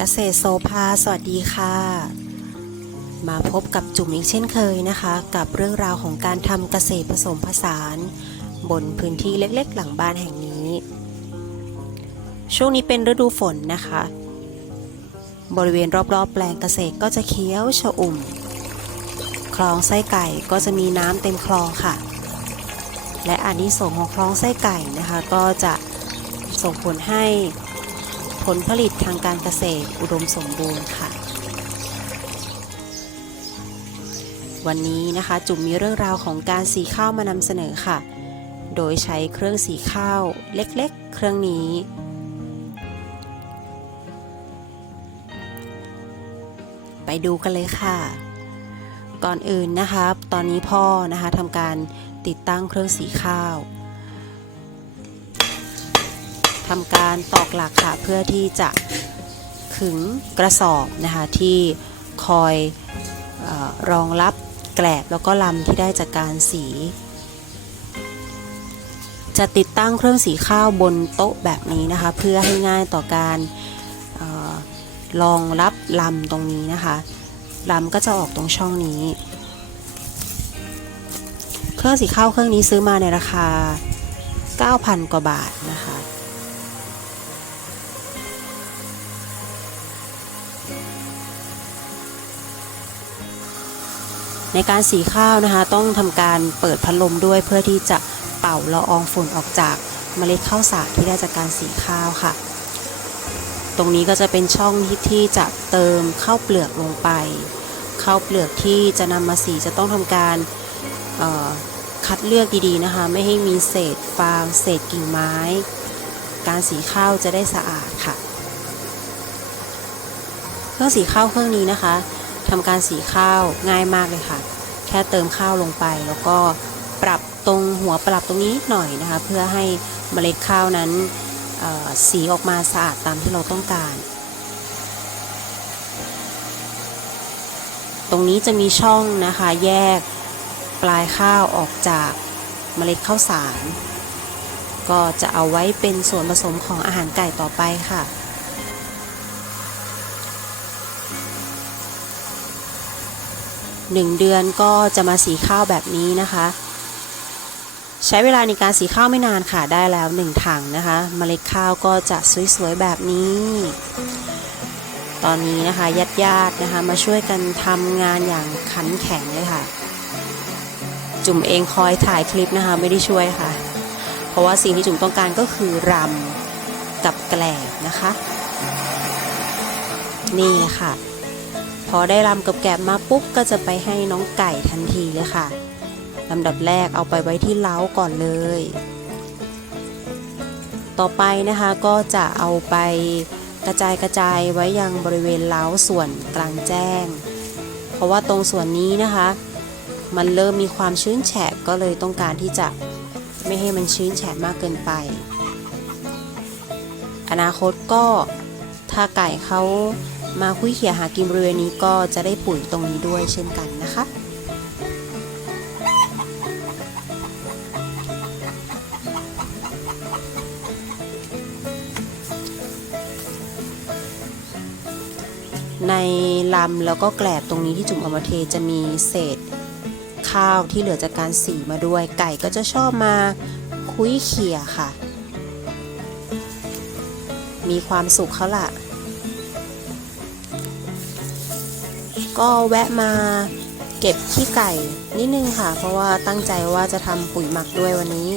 เกษตรโซภาสวัสดีค่ะ มาพบกับจุ๋มอีกเช่นเคยนะคะ กับเรื่องราวของการทำเกษตรผสมผสาน บนพื้นที่เล็กๆ หลังบ้านแห่งนี้ ช่วงนี้เป็นฤดูฝนนะคะ บริเวณรอบๆ แปลงเกษตรก็จะเคี้ยวชอุ่ม คลองไส้ไก่ก็จะมีน้ำเต็มคลองค่ะ และอานิสงส์ของคลองไส้ไก่นะคะ ก็จะส่งผลให้ ผลผลิตทางการเกษตรอุดมสมบูรณ์ค่ะ วันนี้นะคะจุ๋มมีเรื่องราวของการสีข้าวมานำเสนอค่ะ โดยใช้เครื่องสีข้าวเล็กๆ เครื่องนี้ ไปดูกันเลยค่ะ ก่อนอื่นนะคะ ตอนนี้พ่อนะคะทำการติดตั้งเครื่องสีข้าว ทำการตอกหลักค่ะ เพื่อที่จะขึงกระสอบนะคะที่คอยออรองรับแกลบแล้วก็ลำที่ได้จากการสี จะติดตั้งเครื่องสีข้าวบนโต๊ะแบบนี้นะคะ เพื่อให้ง่ายต่อการออรองรับลำตรงนี้นะคะลำก็จะออกตรงช่องนี้ เครื่องสีข้าวเครื่องนี้ซื้อมาในราคา 9,000 กว่าบาทนะคะ ในการสีข้าวนะคะ ต้องทำการเปิดพัดลมด้วยเพื่อที่จะเป่าละอองฝุ่นออกจากเมล็ดข้าวสารที่ได้จากการสีข้าวค่ะ ตรงนี้ก็จะเป็นช่องที่ที่จะเติมข้าวเปลือกลงไปข้าวเปลือกที่จะนำมาสีจะต้องทำการคัดเลือกดีๆนะคะ ไม่ให้มีเศษฟางเศษกิ่งไม้ การสีข้าวจะได้สะอาดค่ะ เครื่องสีข้าวเครื่องนี้นะคะ ทำการสีข้าวง่ายมากเลยค่ะ แค่เติมข้าวลงไป แล้วก็ปรับตรงหัวปรับตรงนี้หน่อยนะคะ เพื่อให้เมล็ดข้าวนั้นสีออกมาสะอาดตามที่เราต้องการ ตรงนี้จะมีช่องนะคะแยกปลายข้าวออกจากเมล็ดข้าวสาร ก็จะเอาไว้เป็นส่วนผสมของอาหารไก่ต่อไปค่ะ หนึ่งเดือนก็จะมาสีข้าวแบบนี้นะคะ ใช้เวลาในการสีข้าวไม่นานค่ะได้แล้วหนึ่งถังนะคะเมล็ดข้าวก็จะสวยๆแบบนี้ ตอนนี้นะคะญาติญาติๆนะคะมาช่วยกันทำงานอย่างขันแข็งเลยค่ะ จุ่มเองคอยถ่ายคลิปนะคะไม่ได้ช่วยค่ะ เพราะว่าสิ่งที่จุ่มต้องการก็คือรำกับแกลบนะคะ นี่ค่ะ พอได้รำกับแกบมาปุ๊บก็จะไปให้น้องไก่ทันทีเลยค่ะลำดับแรกเอาไปไว้ที่เล้าก่อนเลย ต่อไปนะคะก็จะเอาไปกระจายกระจายไว้ยังบริเวณเล้าส่วนกลางแจ้ง เพราะว่าตรงส่วนนี้นะคะ มันเริ่มมีความชื้นแฉะก็เลยต้องการที่จะไม่ให้มันชื้นแฉะมากเกินไป อนาคตก็ถ้าไก่เขา มาคุยเขี่ยหากินบริเวณนี้ก็จะได้ปุ๋ยตรงนี้ด้วยเช่นกันนะคะ ในลำแล้วก็แกลบตรงนี้ที่จุ่มเอามาเทจะมีเศษข้าวที่เหลือจากการสีมาด้วย ไก่ก็จะชอบมาคุยเขี่ยค่ะ มีความสุขเขาล่ะ ก็แวะมาเก็บขี้ไก่นิดนึงค่ะ เพราะว่าตั้งใจว่าจะทำปุ๋ยหมักด้วยวันนี้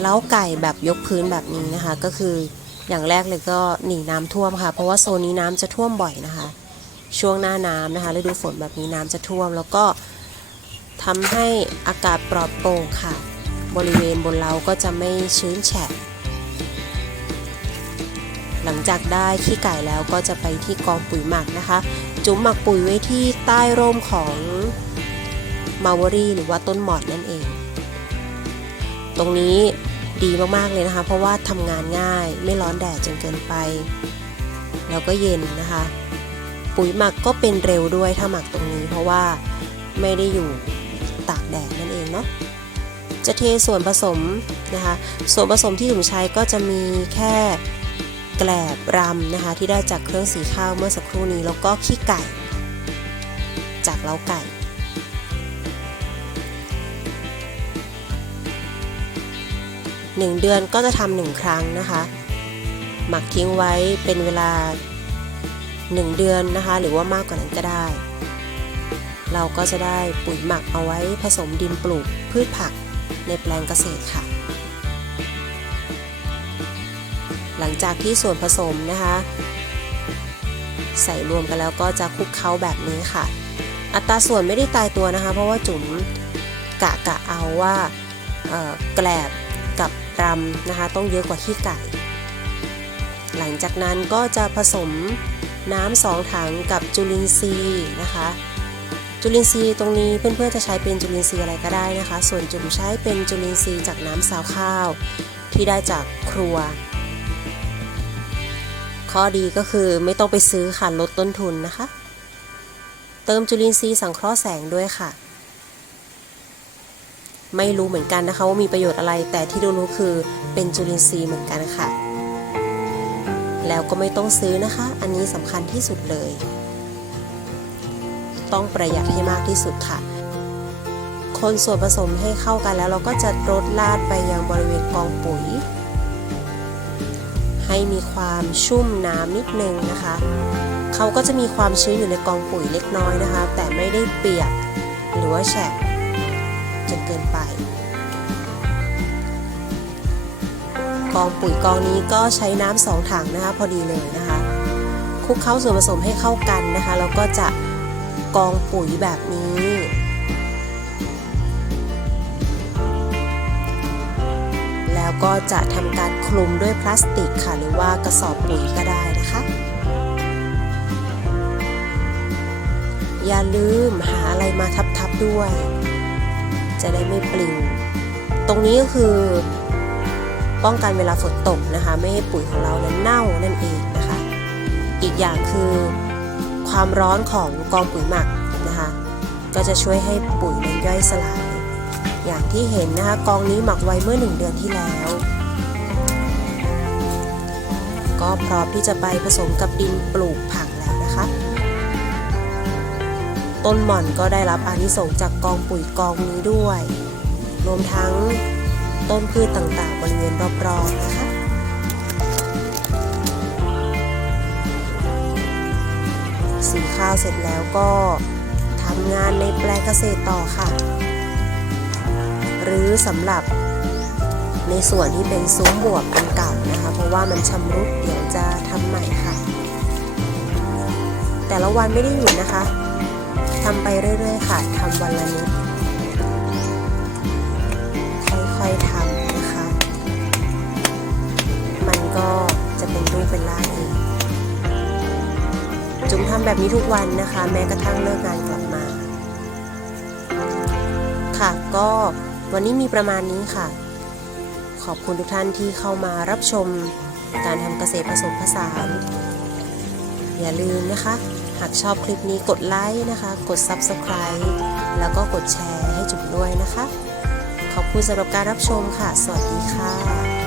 เล้าไก่แบบยกพื้นแบบนี้นะคะ ก็คืออย่างแรกเลยก็หนีน้ำท่วมค่ะ เพราะว่าโซนนี้น้ำจะท่วมบ่อยนะคะ ช่วงหน้าน้ำนะคะฤดูฝนแบบนี้น้ำจะท่วม แล้วก็ทำให้อากาศปลอดโปร่งค่ะ บริเวณบนเล้าก็จะไม่ชื้นแฉะ หลังจากได้ขี้ไก่แล้วก็จะไปที่กองปุ๋ยหมักนะคะ จุ๋มหมักปุ๋ยไว้ที่ใต้ร่มของมาวรีหรือว่าต้นหมอดนั่นเอง ตรงนี้ดีมากๆเลยนะคะ เพราะว่าทำงานง่ายไม่ร้อนแดดจนเกินไป แล้วก็เย็นนะคะ ปุ๋ยหมักก็เป็นเร็วด้วยถ้าหมักตรงนี้ เพราะว่าไม่ได้อยู่ตากแดดนั่นเองเนาะจะเทส่วนผสมนะคะ ส่วนผสมที่จุ๋มใช้ก็จะมีแค่ แกลบรำนะคะ ที่ได้จากเครื่องสีข้าวเมื่อสักครู่นี้ แล้วก็ขี้ไก่ จากเล้าไก่ หนึ่งเดือนก็จะทำหนึ่งครั้งนะคะ หมักทิ้งไว้เป็นเวลา 1 เดือนนะคะ หรือว่ามากกว่านั้นก็ได้ เราก็จะได้ปุ๋ยหมักเอาไว้ผสมดินปลูกพืชผักในแปลงเกษตรค่ะ หลังจากที่ส่วนผสมนะคะ ใส่รวมกันแล้วก็จะคลุกเคล้าแบบนี้ค่ะ อัตราส่วนไม่ได้ตายตัวนะคะ เพราะว่าจุ๋มกะกะเอาว่าแกลบกับรำนะคะ ต้องเยอะกว่าขี้ไก่ หลังจากนั้นก็จะผสมน้ำสองถังกับจุลินทรีย์นะคะ จุลินทรีย์ตรงนี้เพื่อนๆจะใช้เป็นจุลินทรีย์อะไรก็ได้นะคะ ส่วนจุ่มใช้เป็นจุลินทรีย์จากน้ำซาวข้าว ที่ได้จากครัว ข้อดีก็คือไม่ต้องไปซื้อค่ะลดต้นทุนนะคะ เติมจุลินทรีย์สังเคราะห์แสงด้วยค่ะ ไม่รู้เหมือนกันนะคะว่ามีประโยชน์อะไร แต่ที่รู้คือเป็นจุลินทรีย์เหมือนกันค่ะ แล้วก็ไม่ต้องซื้อนะคะ อันนี้สำคัญที่สุดเลย ต้องประหยัดให้มากที่สุดค่ะ คนส่วนผสมให้เข้ากันแล้วเราก็จะรดลาดไปยังบริเวณกองปุ๋ย ให้มีความชุ่มน้ำนิดนึงนะคะ เขาก็จะมีความชื้นอยู่ในกองปุ๋ยเล็กน้อยนะคะ แต่ไม่ได้เปียกหรือว่าแฉะจนเกินไป กองปุ๋ยกองนี้ก็ใช้น้ำสองถังนะคะพอดีเลยนะคะคลุกเคล้าส่วนผสมให้เข้ากันนะคะแล้วก็จะกองปุ๋ยแบบนี้ แล้วก็จะทำการคลุมด้วยพลาสติกค่ะ หรือว่ากระสอบปุ๋ยก็ได้นะคะ อย่าลืมหาอะไรมาทับๆด้วย จะได้ไม่ปลิวตรงนี้ก็คือป้องกันเวลาฝนตกนะคะ ไม่ให้ปุ๋ยของเรานั้นเน่านั่นเองนะคะ อีกอย่างคือความร้อนของกองปุ๋ยหมักนะคะ ก็จะช่วยให้ปุ๋ยนั้นย่อยสลาย อย่างที่เห็นนะคะกองนี้หมักไว้เมื่อหนึ่งเดือนที่แล้ว ก็พร้อมที่จะไปผสมกับดินปลูกผักแล้วนะคะ ต้นหม่อนก็ได้รับอานิสงส์จากกองปุ๋ยกองนี้ด้วย รวมทั้งต้นพืชต่างๆบริเวณรอบๆนะคะสีข้าวเสร็จแล้วก็ทำงานในแปลงเกษตรต่อค่ะ หรือสำหรับในส่วนที่เป็นซุ้มบวบอันเก่านะคะ เพราะว่ามันชำรุดเดี๋ยวจะทำใหม่ค่ะ แต่ละวันไม่ได้หยุดนะคะทำไปเรื่อยๆค่ะทำวันละนิดค่อยๆทำนะคะ มันก็จะเป็นรูปเป็นร่างเองจุ๋มทำแบบนี้ทุกวันนะคะ แม้กระทั่งเลิกงานกลับมา ค่ะก็ วันนี้มีประมาณนี้ค่ะ ขอบคุณทุกท่านที่เข้ามารับชมการทำเกษตรผสมผสาน อย่าลืมนะคะ หากชอบคลิปนี้กดไลค์นะคะ กด Subscribe แล้วก็กดแชร์ให้จุ๋มด้วยนะคะ ขอบคุณสำหรับการรับชมค่ะ สวัสดีค่ะ